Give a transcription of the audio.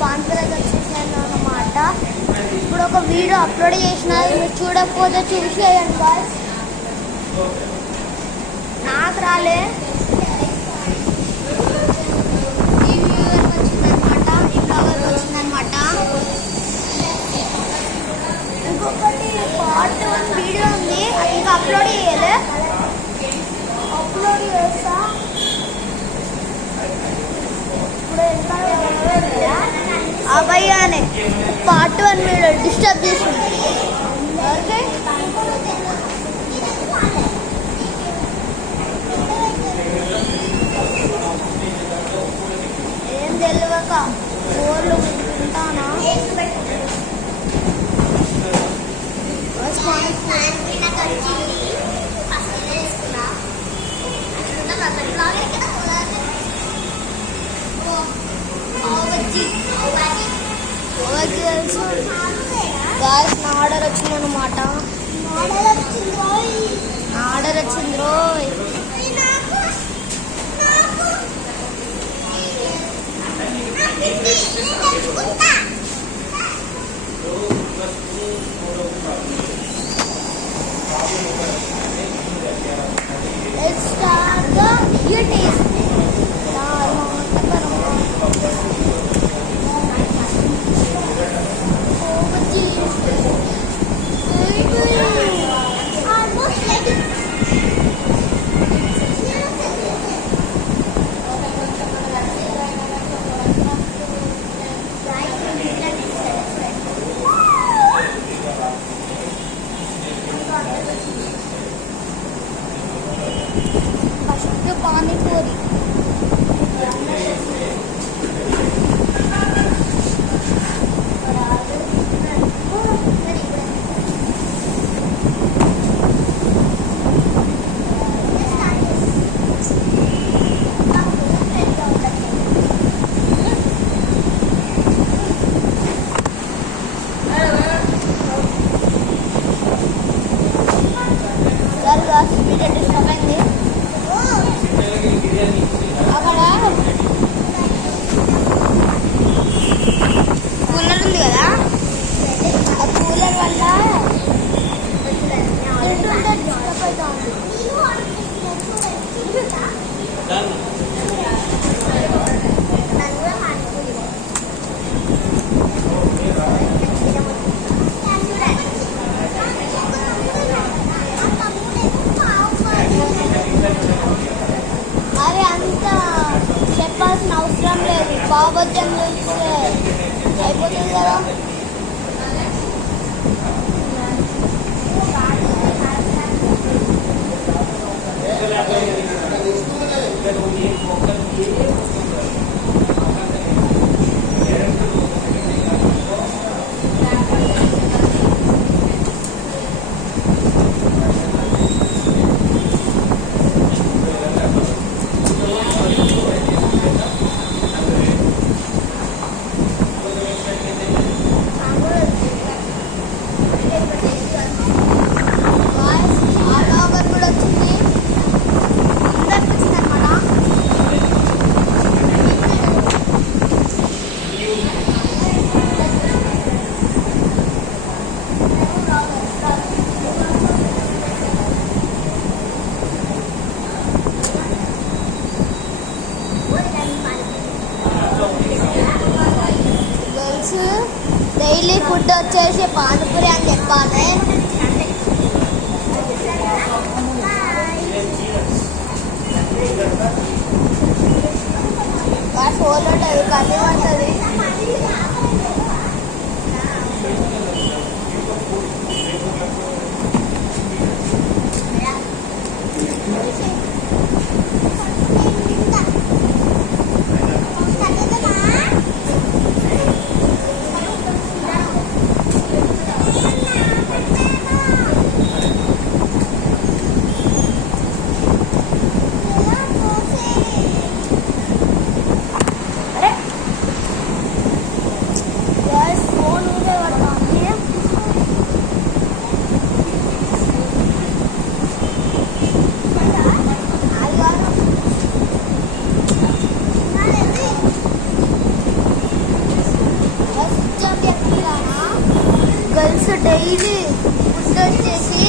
పాన్పురకు వచ్చేసాను అన్నమాట. ఇప్పుడు ఒక వీడియో అప్లోడ్ చేసిన, మీరు చూడకపోతే చూసేయండి బాయ్స్. నాకు రాలే, ఈ వ్యూవర్కి వచ్చిందనమాట, ఈ బ్లాగర్కి వచ్చిందనమాట. ఇంకొకటి పార్ట్ 1 వీడియో ఉంది, అది ఇంకా అప్లోడ్ చేయలే, అప్లోడ్ చేస్తా. అబ్బాయినే పార్ట్ 1 వీడియో డిస్టర్బ్ చేసింది. ఓకే, ఏం తెలియక ఫోన్లు ఉంటానా. తెలుసు గాయస్, నా ఆర్డర్ వచ్చిందన్నమాట. నా ఆర్డర్ వచ్చింది రోయ్. Let's start the eating. Panipuri చెప్పాల్సిన అవసరం లేదు. బాబోద్యం అయిపోతుంది కదా. డైలీ ఫుడ్ వచ్చేసి పానీపూరి అని చెప్పాలి. ఫోన్ ఉంటుంది, కన్నీ పడుతుంది. డైలీ ఫుడ్ వచ్చేసి